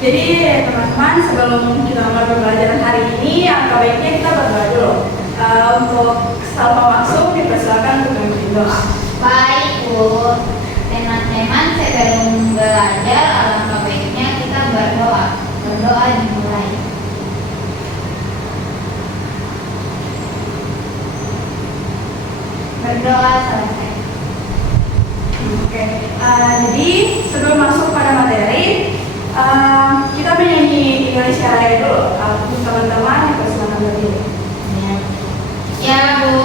Jadi teman-teman, sebelum kita mulai pembelajaran hari ini, alangkah baiknya kita berdoa dulu. Untuk salva maksud dipersilakan untuk memimpin doa. Baik Bu, teman-teman sebelum belajar alangkah baiknya kita berdoa. Berdoa dimulai. Berdoa selesai. Oke, jadi sebelum masuk pada materi, kita menyanyi Indonesia Raya dulu. Untuk teman-teman yang persilakan berdiri. Ya Bu.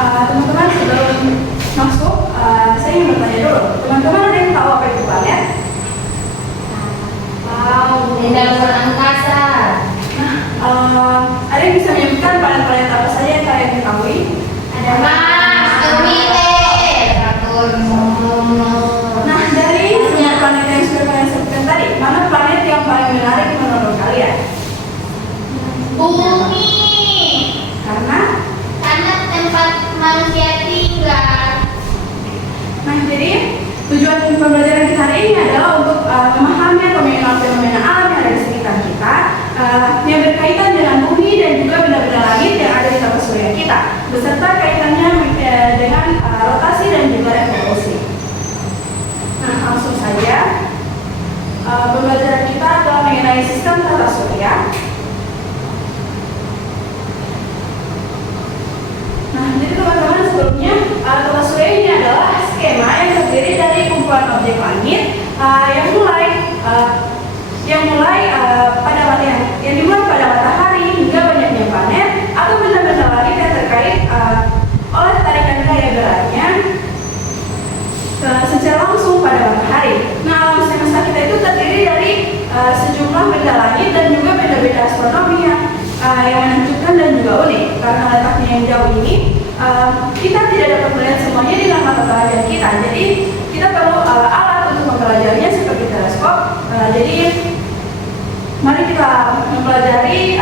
Teman-teman sebelum masuk, saya ingin bertanya dulu. Teman-teman ada yang tahu apa itu planet? Tahu, benda luar angkasa. Ada yang bisa menyebutkan planet-planet apa saja yang kalian ketahui? Ada Mars, Jupiter, Saturn. Nah, dari semua planet yang sudah kalian sebutkan tadi, mana planet yang paling menarik menurut kalian? Bumi. Karena tempat manusia tinggal. Nah, jadi tujuan pembelajaran kita hari ini adalah untuk memahami atau mengenal fenomena alam yang ada di sekitar kita, yang berkaitan dengan bumi dan juga benda-benda langit yang ada di tata surya kita, beserta kaitannya dengan rotasi dan juga revolusi. Nah, langsung saja, pembelajaran kita adalah mengenai sistem tata surya. Nah, jadi teman-teman sebelumnya, tata surya ini adalah skema yang terdiri dari kumpulan objek langit yang dimulai pada matahari hingga banyaknya planet atau benda-benda langit yang terkait oleh tarikan gaya beratnya secara langsung pada matahari. Nah, alam semesta kita itu terdiri dari sejumlah benda langit dan juga benda-benda astronomi yang menakjubkan dan juga unik. Karena letaknya yang jauh ini, kita tidak dapat melihat semuanya dengan mata telanjang kita. Jadi kita perlu alat untuk mempelajarinya seperti teleskop. Jadi mari kita mempelajari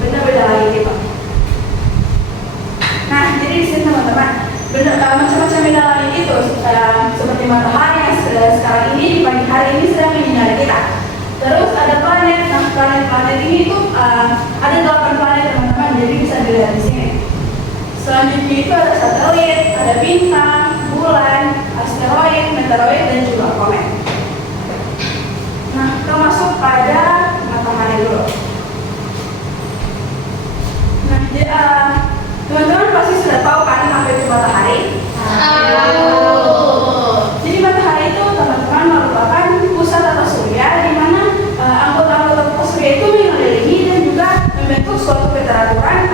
benda-benda langit itu. Nah, jadi di sini teman-teman, macam-macam benda langit itu seperti matahari yang sekarang ini di pagi hari ini sedang menyinari kita. Terus ada planet. Nah, planet-planet ini tuh ada 8 planet teman-teman. Jadi bisa dilihat di sini. Selanjutnya itu ada satelit, ada bintang, bulan, asteroid, meteoroid, dan juga komet. Nah, kita masuk pada matahari dulu. Nah, teman-teman pasti sudah tahu kan apa itu matahari? Jadi matahari itu teman-teman merupakan pusat atau surya di mana anggota-anggota surya itu mengelilingi dan juga membentuk suatu keteraturan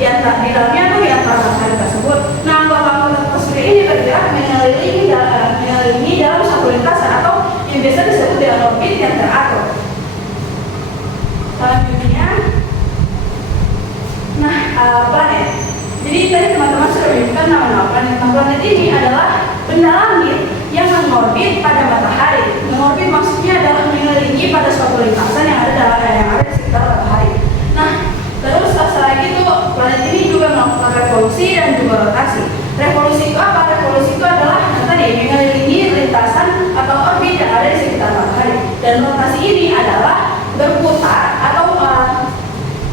di dalamnya atau di antara matahari tersebut. Nah, anggota-anggota surya ini bergerak mengelilingi dalam satu lintasan atau yang biasa disebut dengan orbit yang teratur. Selanjutnya, planet. Jadi tadi teman-teman sudah menyebutkan nama-nama planet. Nah, planet ini adalah benda langit yang mengorbit pada matahari. Mengorbit maksudnya adalah mengelilingi pada suatu lintasan yang ada di sekitar matahari. Nah, terus selain itu planet ini juga melakukan revolusi dan juga rotasi. Revolusi itu apa? Revolusi itu adalah tadi mengelilingi lintasan atau orbit yang ada di sekitar matahari. Dan rotasi ini adalah berputar atau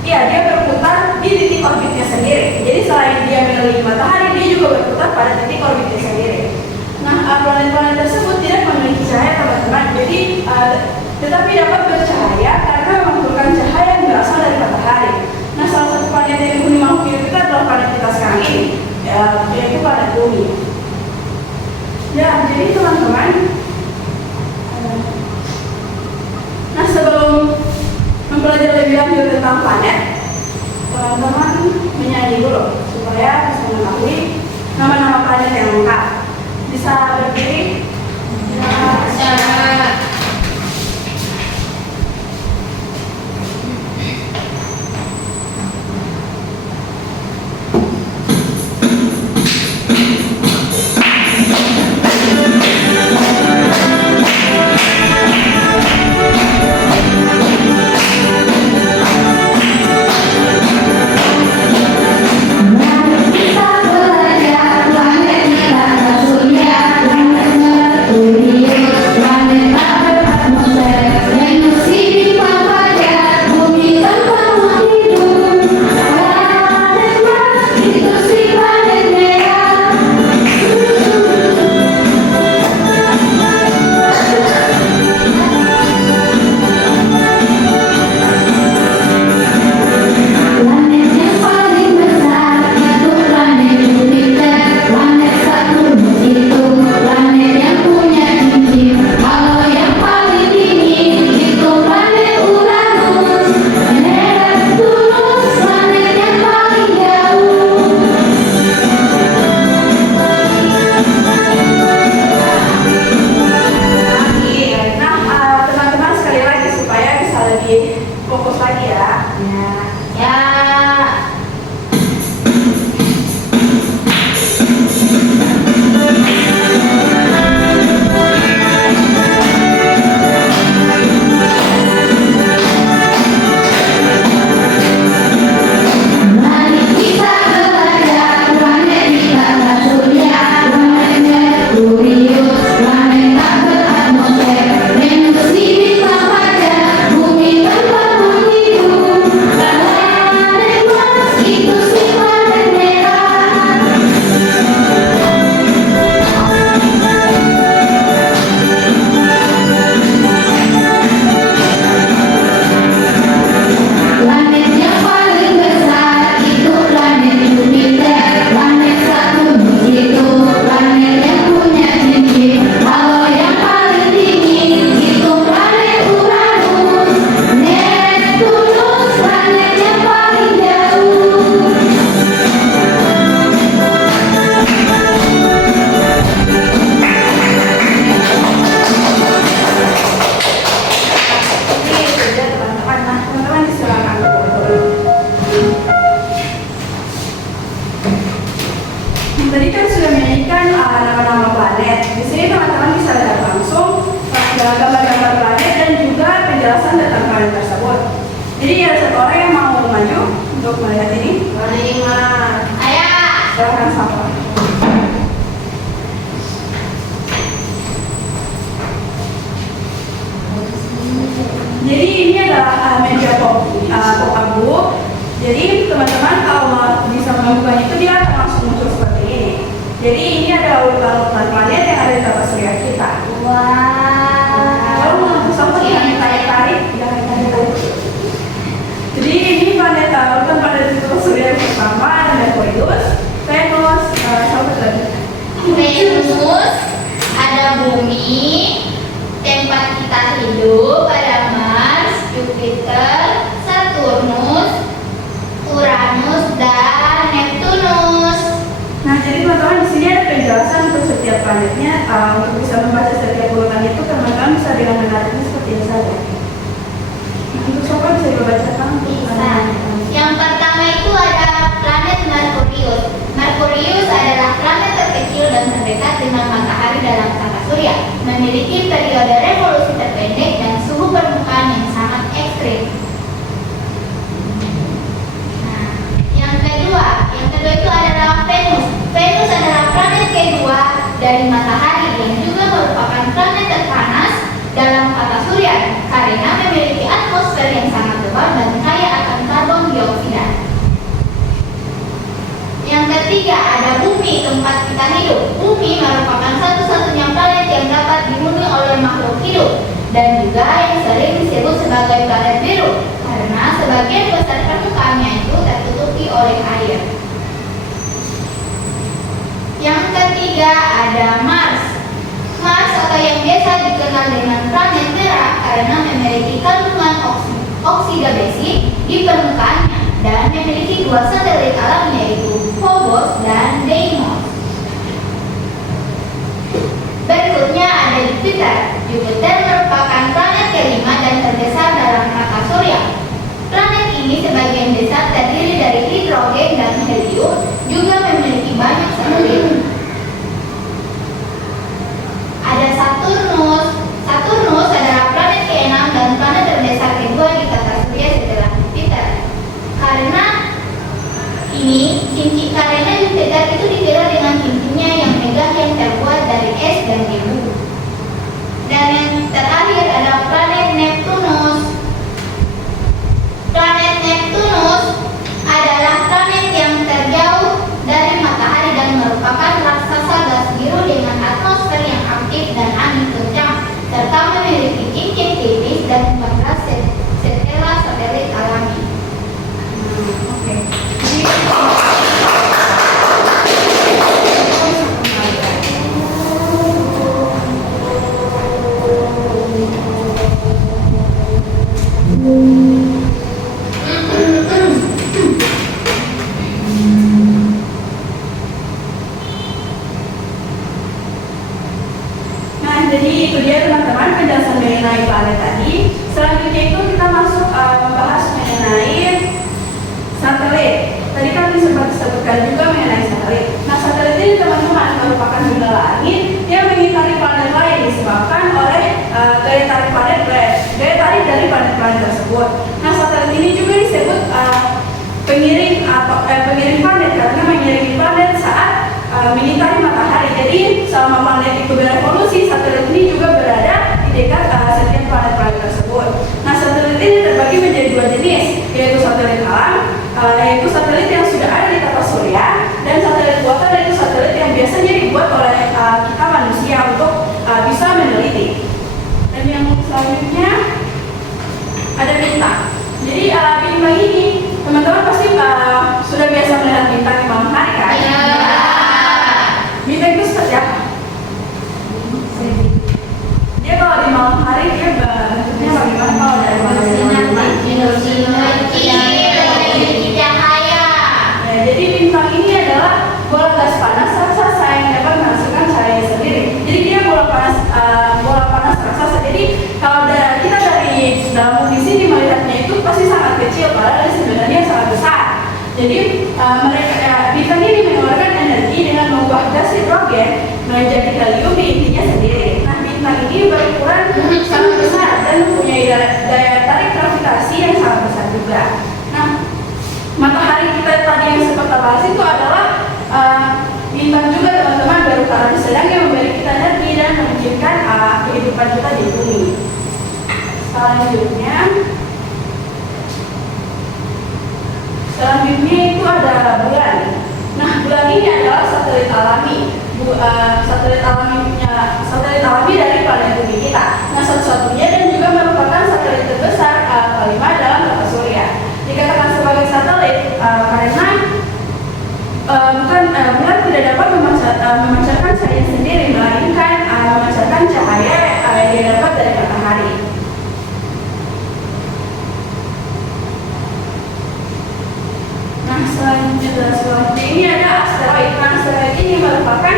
dia berputar di titik orbitnya sendiri. Jadi selain dia mengelilingi matahari, dia juga berputar pada titik orbitnya sendiri. Nah, planet-planet tersebut tidak memiliki cahaya, teman-teman. Jadi tetapi dapat bercahaya karena mengumpulkan cahaya yang berasal dari matahari. Nah, salah satu planet yang dihuni makhluk hidup kita adalah planet kita sekarang ini, yaitu planet Bumi. Ya, jadi teman-teman, nah sebelum mempelajari lebih lanjut tentang planet, teman-teman menyanyi dulu supaya bisa mengetahui nama-nama planet yang lengkap. Bisa berdiri? Bisa. Fokus lagi ya. Ya. Tadi kan sudah menyanyikan nama-nama planet. Di sini teman-teman bisa lihat langsung gambar-gambar planet dan juga penjelasan tentang planet tersebut. Jadi ada satu orang yang mau maju untuk melihat ini. Ayah. Silahkan sapa. Jadi ini adalah media pop abu. Jadi teman-teman kalau bisa membukanya itu dia akan langsung muncul seperti ini. Jadi ini adalah urutan planet yang ada di tata surya kita. Kalau mau sama yang tarik-tarik, jangan tarik. Jadi ini planet urutan planet di tata surya yang pertama ada Merkurius, Venus, sampai lagi. Venus, ada bumi, tempat kita hidup, ada Mars, Jupiter, Saturnus, Uranus, dan Neptunus. Nah, jadi teman-teman di sini ada penjelasan untuk setiap planetnya. Untuk bisa membaca setiap urutan itu, teman-teman bisa dengan menariknya seperti ini saja. Nah, untuk siapa bisa dibacakan? Bisa. Yang pertama itu ada planet Merkurius. Merkurius adalah planet terkecil dan terdekat dengan matahari dalam tata surya, memiliki periode revolusi terpendek dan suhu permukaan yang sangat ekstrim. Nah, yang kedua itu adalah Venus. Venus adalah planet kedua dari matahari yang juga merupakan planet terpanas dalam tata surya karena memiliki atmosfer yang sangat tebal dan kaya akan karbon dioksida. Yang ketiga ada bumi, tempat kita hidup. Bumi merupakan satu-satunya planet yang dapat dihuni oleh makhluk hidup dan juga yang sering disebut sebagai planet biru karena sebagian besar permukaannya itu tertutupi oleh air. Yang ketiga ada Mars. Mars atau yang biasa dikenal dengan planet merah karena memiliki kandungan oksida besi di permukaannya dan memiliki dua satelit alam yaitu Phobos dan Deimos. Berikutnya ada Jupiter. Jupiter merupakan planet kelima dan terbesar dalam tata surya. Planet ini sebagian besar terdiri dari hidrogen dan helium, juga memiliki banyak satelit. Ada Saturnus. Saturnus adalah planet ke-6 dan planet terbesar kedua di tata surya setelah Jupiter. Karena Jupiter itu dikenal dengan cincinnya yang megah yang terbuat dari es dan debu. Dan yang terakhir adalah planet Neptunus. Planet Neptunus adalah planet yang terjauh dari matahari dan merupakan raksasa gas biru dengan atmosfer yang aktif dan angin kencang, serta memiliki cincin tipis dan 14 setelah satelit alami. Oke. Nah, jadi itu dia teman-teman penjelasan mengenai planet tadi. Selanjutnya itu kita masuk membahas mengenai satelit. Tadi kan sempat disebutkan juga mengenai satelit. Nah, satelit ini teman-teman merupakan benda langit yang mengitari planet lain disebabkan oleh daya tarik dari planet-planet tersebut. Nah, satelit ini juga disebut pengiring planet karena mengiringi planet saat mengitari matahari. Jadi selama planet itu berevolusi, satelit ini juga berada di dekat setiap planet-planet tersebut. Nah, satelit ini terbagi menjadi dua jenis, yaitu satelit alam, yaitu satelit yang sudah ada di tata surya, dan satelit buatan, yaitu satelit yang biasanya dibuat oleh kita manusia untuk bisa meneliti. Dan yang selanjutnya ada bintang. Jadi bintang ini teman-teman pasti sudah biasa melihat bintang di malam hari kan? Ya. Bintang itu seperti apa? Dia kalau di malam hari dia bentuknya bagaimana kalau dari malam cahaya. Ya, jadi bintang ini adalah bola gas panas raksasa yang dapat menghasilkan cahaya sendiri. Jadi dia bola panas raksasa. Jadi kalau kita dari dalam bumi sini melihatnya itu pasti sangat kecil, padahal sebenarnya sangat besar. Jadi bintang ini mengeluarkan energi dengan mengubah gas hidrogen menjadi helium di intinya sendiri. Nah, bintang ini berukuran sangat besar dan mempunyai daya tarik gravitasi yang sangat besar juga. Nah, matahari kita tadi yang sempat bahas itu adalah bintang juga teman-teman, berukuran sedang yang memberi kita energi dan memungkinkan kehidupan kita di bumi. Selanjutnya Selanjutnya itu ada bulan. Nah, bulan ini adalah satelit alami. Satelit alami dari planet bumi kita. Nah, satu-satunya dan juga merupakan satelit terbesar kelima dalam tata surya. Dikatakan sebagai satelit karena bulan tidak dapat memancarkan cahaya sendiri, melainkan memancarkan cahaya yang didapat dari matahari. Nah, selanjutnya ini ada asteroid. Nah, asteroid ini merupakan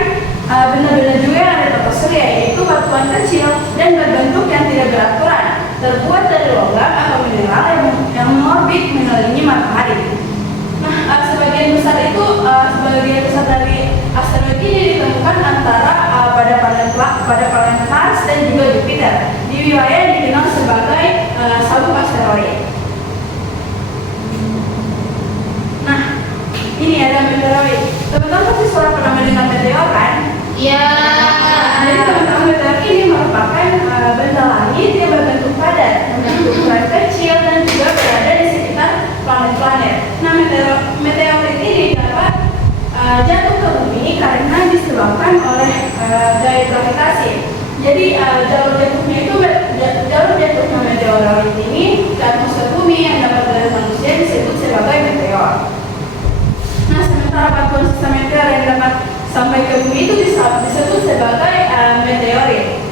benda-benda juga yang ada di tata surya, yaitu batuan kecil dan berbentuk yang tidak beraturan, terbuat dari logam atau mineral yang mengorbit mengelilingi matahari. Nah, sebagian besar dari asteroid ini ditemukan antara pada planet Mars dan juga Jupiter di wilayah yang dikenal sebagai sabuk asteroid. Nah, ini ada meteoroid. Teman-teman pasti suara pernah mendengar meteor kan? Ya. Jadi teman-teman, meteor ini merupakan benda langit yang berbentuk padat, memiliki ukuran kecil dan juga berada di sekitar planet-planet. Nah, meteorit ini dapat jatuh ke bumi karena disebabkan oleh gaya gravitasi. Jadi jalur jatuhnya meteorit ini ke atmosfer bumi yang dapat dari manusia disebut sebagai meteor. Nah, sementara batuan sisa meteor yang dapat sampai ke bumi itu disebut sebagai meteorit.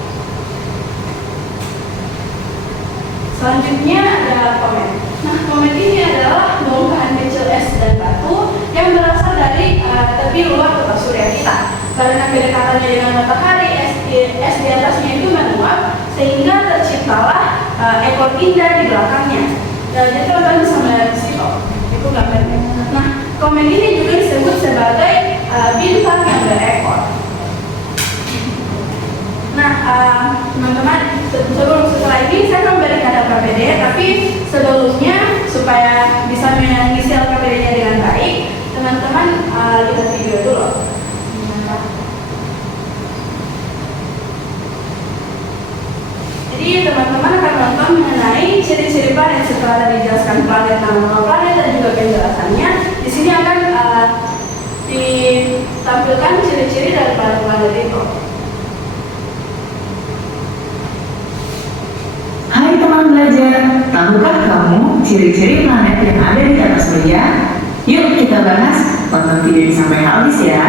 Selanjutnya ada komet. Nah, komet ini adalah bongkahan kecil es dan batu yang berasal dari tepi luar tata surya kita. Karena kedekatannya dengan matahari, es di atasnya itu menguap sehingga terciptalah ekor indah di belakangnya. Jadi teman-teman bisa melihat di situ. Itu gambarnya. Nah, komet ini juga disebut sebagai bintang yang berekor. Nah, teman-teman, setelah ini saya akan memberikan LKPD, tapi sebelumnya supaya bisa mengisi LKPD-nya dengan baik, teman-teman lihat video dulu. Jadi teman-teman akan nonton mengenai ciri-ciri planet setelah tadi dijelaskan planet, nama planet dan juga penjelasannya. Di sini akan ditampilkan ciri-ciri dari planet-planet itu. Hai teman belajar, tahukah kamu ciri-ciri planet yang ada di tata surya? Yuk kita bahas, tonton video ini sampai habis ya.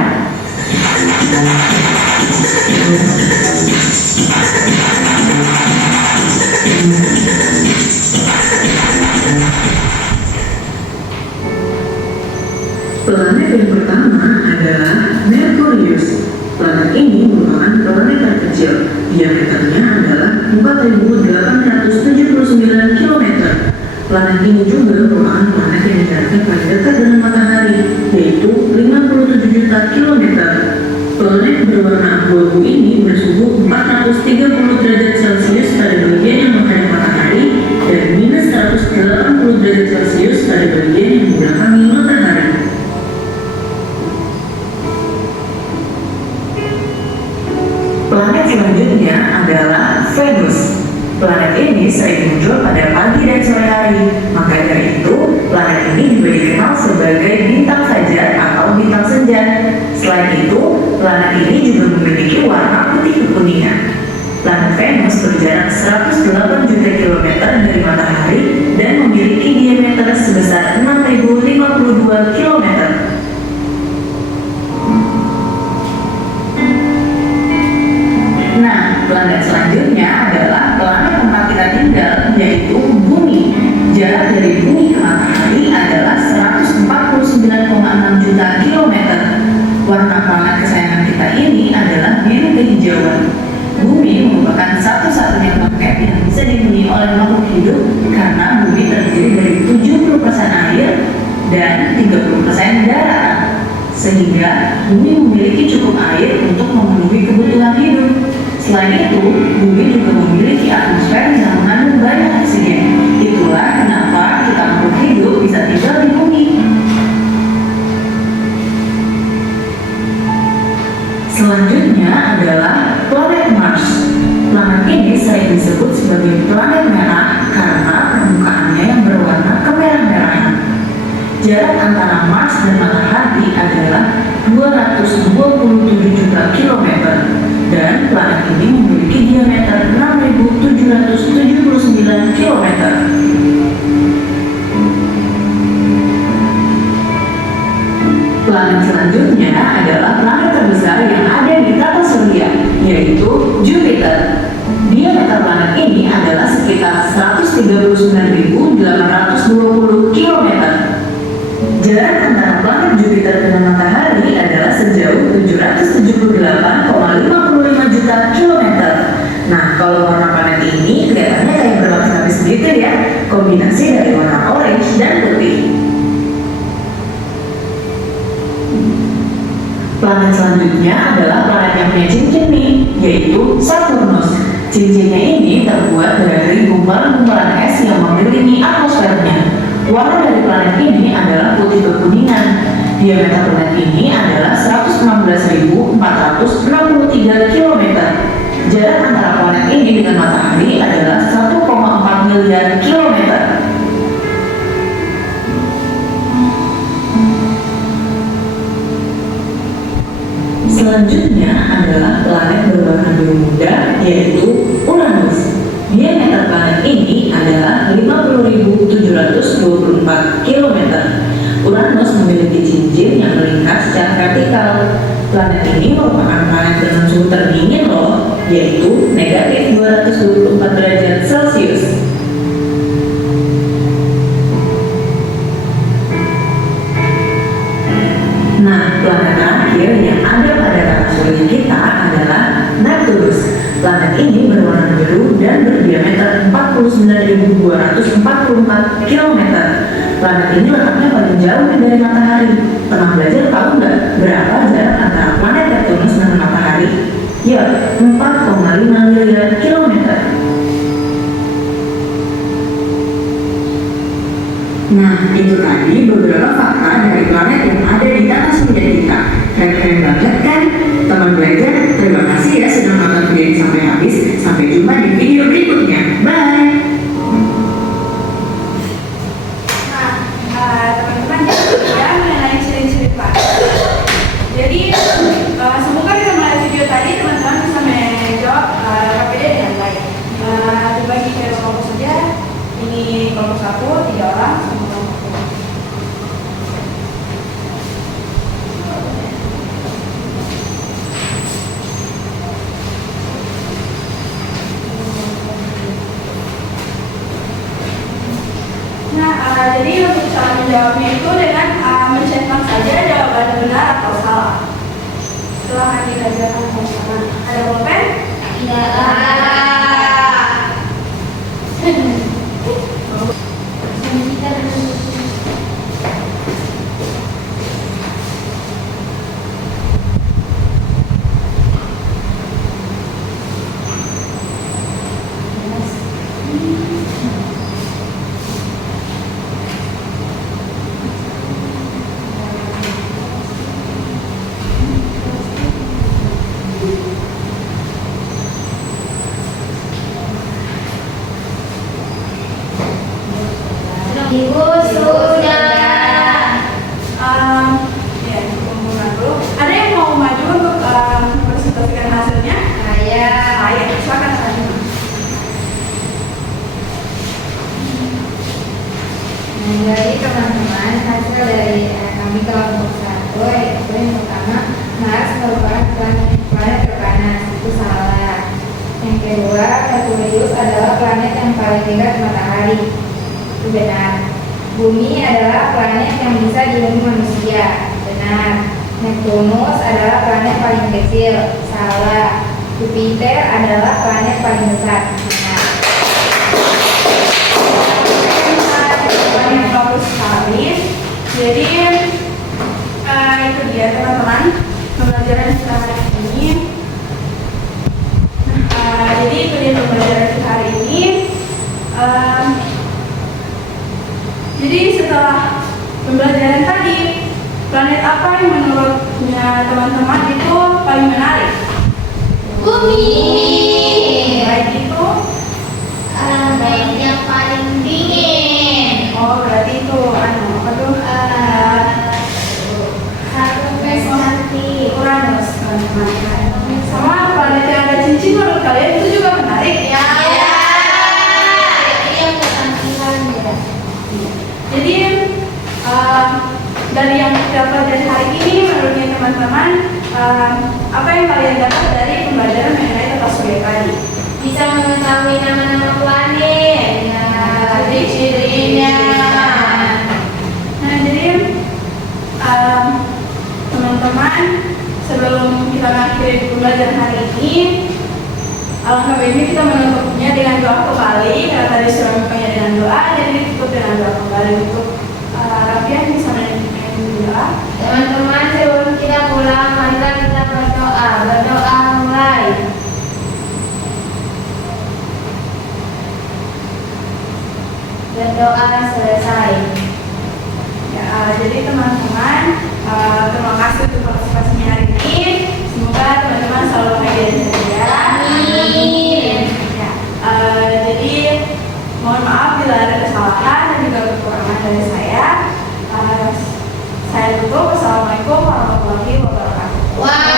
Planet yang pertama adalah Merkurius. Planet ini merupakan planet terkecil. Diameternya adalah 4.879 km. Planet ini juga merupakan planet yang jaraknya paling dekat dengan matahari, yaitu 57 juta kilometer. Planet berwarna abu-abu ini bersuhu 430 derajat Celcius pada bagian yang menghadap matahari dan minus 180 derajat Celcius pada bagian yang membelakangi matahari. Planet selanjutnya adalah Venus. Planet ini sering muncul pada pagi dan sore hari. Maka dari itu, planet ini juga dikenal sebagai bintang fajar atau bintang senja. Selain itu, planet ini juga memiliki warna putih kekuningan. Planet Venus berjarak 108 juta kilometer dari matahari dan memiliki diameter sebesar 6.052 kilometer. Nah, planet selanjutnya adalah planet tempat kita tinggal, yaitu Bumi. Jarak dari Bumi ke matahari adalah 149,6 juta kilometer. Warna planet kesayangan kita ini adalah biru kehijauan. Bumi merupakan satu-satunya planet yang bisa dihuni oleh makhluk hidup karena Bumi terdiri dari 70% air dan 30% daratan. Sehingga Bumi memiliki cukup air untuk memenuhi kebutuhan hidup. Selain itu, Bumi juga memiliki atmosfer yang mengandung banyak oksigen. Itulah kenapa kita makhluk hidup bisa tinggal di Bumi. Selanjutnya adalah planet Mars. Planet ini sering disebut sebagai planet merah karena permukaannya yang berwarna kemerah-merahan. Jarak antara Mars dan matahari adalah 227 juta kilometer dan planet ini memiliki diameter 6.779 kilometer. Planet selanjutnya adalah planet terbesar yang ada di tata surya, yaitu Jupiter. Diameter planet ini adalah sekitar 139.820 km. Jarak antara planet Jupiter dengan matahari adalah sejauh 778,55 juta kilometer. Nah, kalau warna planet ini kelihatannya kayak berlapis-lapis gitu ya, kombinasi dari warna orange dan putih. Planet selanjutnya adalah planet yang punya cincin nih, yaitu Saturnus. Cincinnya ini terbuat dari gumpalan-gumpalan es yang mengelilingi atmosfernya. Warna dari planet ini adalah putih kekuningan. Diameter planet ini adalah 116.463 km. Jarak antara planet ini dengan matahari adalah 1,4 miliar kilometer. Selanjutnya adalah planet berwarna biru muda, yaitu Uranus. Diameter planet ini adalah 50.724 km. Uranus memiliki cincin yang melingkar secara vertikal. Planet ini merupakan planet dengan suhu terdingin loh, yaitu negatif 224 derajat Celcius. Nah, planet terakhir yang ada pada tata surya kita adalah Neptunus. Planet ini berwarna biru dan berdiameter 49.244 km. Planet ini letaknya paling jauh dari matahari. Pernah belajar tahu nggak berapa jarak antara planet Neptunus dengan matahari? Ya, 4,5 miliar kilometer. Nah, itu tadi beberapa fakta dari planet yang ada di tata surya kita. Keren-keren banget kan? Teman belajar, terima kasih ya sudah nonton video ini sampai habis. Sampai jumpa di video berikutnya. Bye! Nah, teman-teman ya mengenai ciri-ciri planet. Jadi semoga dengan melihat video tadi teman-teman bisa menjawab KPD dengan baik. Dibagi ke kelompok saja. Ini kelompok 1, 3 orang. Jadi untuk cara menjawabnya itu dengan mencetak saja jawaban benar atau salah. Setelah kita jawab sama. Ada pulpen? Tidak. Ibu sudah. Ya, kumpulkan dulu. Ada yang mau maju untuk presentasikan hasilnya? Saya. Ayo, silakan tadi. Jadi teman-teman, hasil dari kami kelompok 1 yaitu yang pertama, Mars merupakan planet terpanas, itu salah. Yang kedua, Merkurius adalah planet yang paling dekat matahari, itu benar. Bumi adalah planet yang bisa dihuni manusia, benar. Neptunus adalah planet paling kecil, salah. Jupiter adalah planet paling besar, benar. Yang bagus sekali. Jadi itu dia teman-teman pembelajaran kita hari ini. Jadi itu dia pembelajaran kita hari ini. Jadi setelah pembelajaran tadi, planet apa yang menurutnya teman-teman itu paling menarik? Bumi. Baik itu Planet yang paling dingin. oh berarti itu apa tuh? mata pelajaran hari ini menurutnya teman-teman, apa yang kalian dapat dari pembelajaran mengenai tata surya tadi? Bisa mengetahui nama-nama planet, ciri-cirinya. Nah, jadi teman-teman, sebelum kita mengakhiri pembelajaran hari ini, alangkah baiknya kita menutupnya dengan doa kembali. Karena tadi sudah membukanya dengan doa, jadi ditutup dengan doa kembali. Untuk Rafian bisa menunjukkan doa. Teman-teman, sebelum kita pulang, marilah kita berdoa. Berdoa mulai. Berdoa selesai. Ya, jadi teman-teman, terima kasih untuk partisipasinya hari ini. Semoga teman-teman selalu bahagia dan ceria. Amin. Ya, jadi mohon maaf bila ada kesalahan dan juga kekurangan dari saya. Saya tutup. Wassalamualaikum warahmatullahi wabarakatuh. Wah.